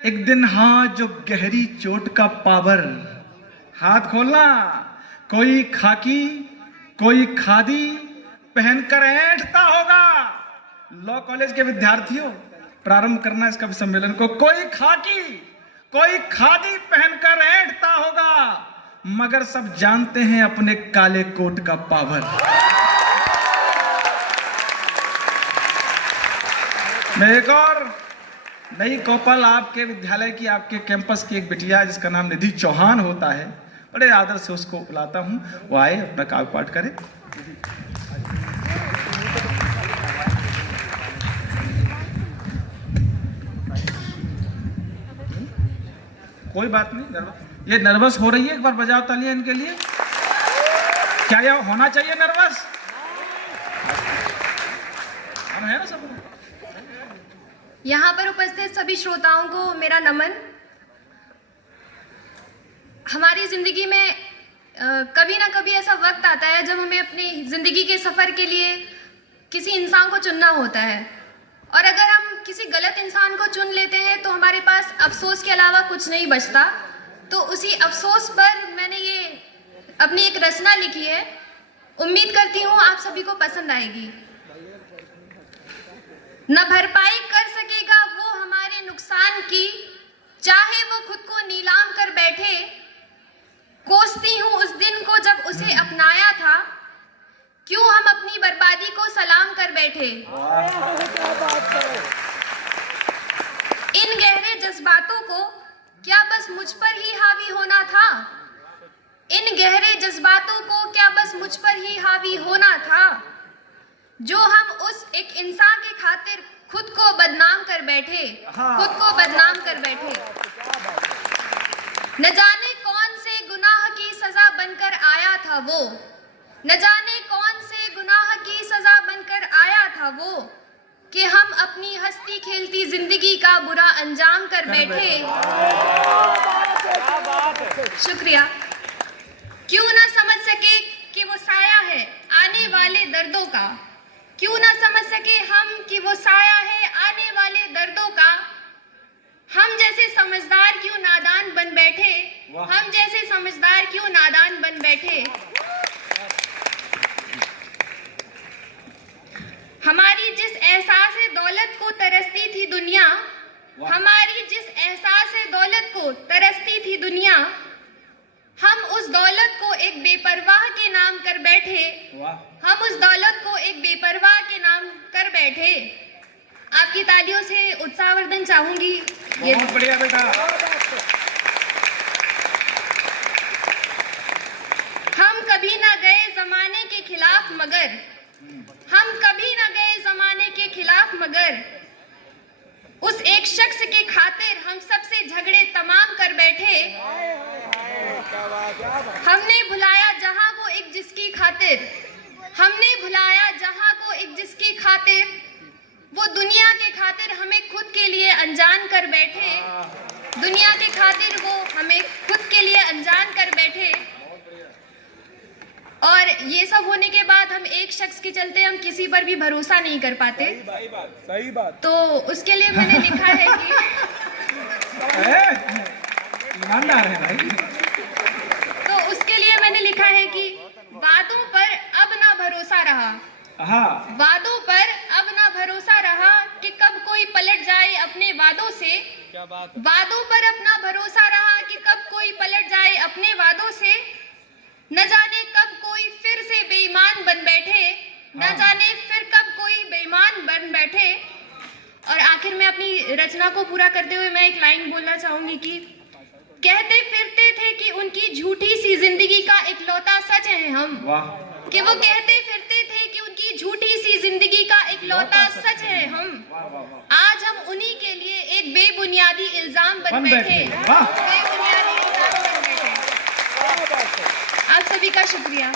एक दिन हाथ जो गहरी चोट का पावर, हाथ खोलना। कोई खाकी कोई खादी पहनकर ऐंठता होगा। लॉ कॉलेज के विद्यार्थियों, प्रारंभ करना इस कवि सम्मेलन को। कोई खाकी कोई खादी पहनकर ऐंठता होगा, मगर सब जानते हैं अपने काले कोट का पावर। मैं एक और नई कोपल आपके विद्यालय की, आपके कैंपस की एक बिटिया जिसका नाम निधि चौहान होता है, बड़े आदर से उसको बुलाता हूं, वो आए अपना काव्य पाठ करे। कोई बात नहीं, ये नर्वस हो रही है, एक बार बजाओ तालियां इनके लिए। क्या यह होना चाहिए नर्वस? हम है ना सब। यहाँ पर उपस्थित सभी श्रोताओं को मेरा नमन। हमारी जिंदगी में कभी ना कभी ऐसा वक्त आता है जब हमें अपनी जिंदगी के सफर के लिए किसी इंसान को चुनना होता है, और अगर हम किसी गलत इंसान को चुन लेते हैं तो हमारे पास अफसोस के अलावा कुछ नहीं बचता। तो उसी अफसोस पर मैंने ये अपनी एक रचना लिखी है। उम्मीद करती हूँ आप सभी को पसंद आएगी। न भरपाई कर सकेगा वो हमारे नुकसान की, चाहे वो खुद को नीलाम कर बैठे। कोसती हूँ उस दिन को जब उसे अपनाया था, क्यों हम अपनी बर्बादी को सलाम कर बैठे। इन गहरे जज्बातों को क्या बस मुझ पर ही हावी होना था? इन गहरे जज्बातों को क्या बस मुझ पर ही हावी होना था, जो हम उस एक इंसान के खातिर खुद को बदनाम कर बैठे, खुद को बदनाम कर बैठे। न जाने कौन से गुनाह की सजा बनकर आया था वो, न जाने कौन से गुनाह की सजा बनकर आया था वो, कि हम अपनी हंसती खेलती जिंदगी का बुरा अंजाम कर बैठे। शुक्रिया। क्यों ना समझ सके कि वो साया है आने वाले दर्दों का, क्यों ना समझ सके हम कि वो साया है आने वाले दर्दों का। हम जैसे समझदार क्यों नादान बन बैठे, हम जैसे समझदार क्यों नादान बन बैठे। हमारी जिस एहसास दौलत को तरसती थी दुनिया, हमारी जिस एहसास दौलत को तरसती थी दुनिया, हम उस दौलत को एक बेपरवाह के नाम कर बैठे। हम उस दौलत को एक बेपरवाह के नाम कर बैठे। आपकी तालियों से उत्साहवर्धन चाहूंगी। बहुत बढ़िया बेटा। हम कभी ना गए जमाने के खिलाफ मगर, हम कभी ना गए जमाने के खिलाफ मगर, उस एक शख्स के खातिर हम सबसे झगड़े तमाम कर बैठे। हमने भुलाया जहां को एक जिसकी खातिर, हमने भुलाया जहां को एक जिसकी खातिर, वो दुनिया के खातिर हमें खुद के लिए अनजान कर बैठे। दुनिया के खातिर वो हमें खुद के लिए अनजान कर बैठे। और ये सब होने के बाद हम एक शख्स के चलते हम किसी पर भी भरोसा नहीं कर पाते। सही बात। तो उसके लिए मैंने लिखा है कि ईमानदार है भाई। तो उसके लिए मैंने लिखा है कि वादों पर अब ना भरोसा रहा, वादों पर अब ना भरोसा रहा, कि कब कोई पलट जाए अपने वादों से। वादों पर अपना भरोसा रहा कि कब कोई पलट जाए अपने वादों से। न जाने कब कोई फिर से बेईमान बन बैठे, न जाने फिर कब कोई बेईमान बन बैठे। और आखिर में अपनी रचना को पूरा करते हुए मैं एक लाइन बोलना चाहूंगी कि कहते फिरते थे कि उनकी झूठी सी जिंदगी का इकलौता सच है हम। कि वो कहते फिरते थे कि उनकी झूठी सी जिंदगी का इकलौता सच है हम। आज हम उन्हीं के लिए एक बेबुनियादी इल्जाम बन बैठे, बेबुनियादी इल्जाम बन बैठे। आप सभी का शुक्रिया।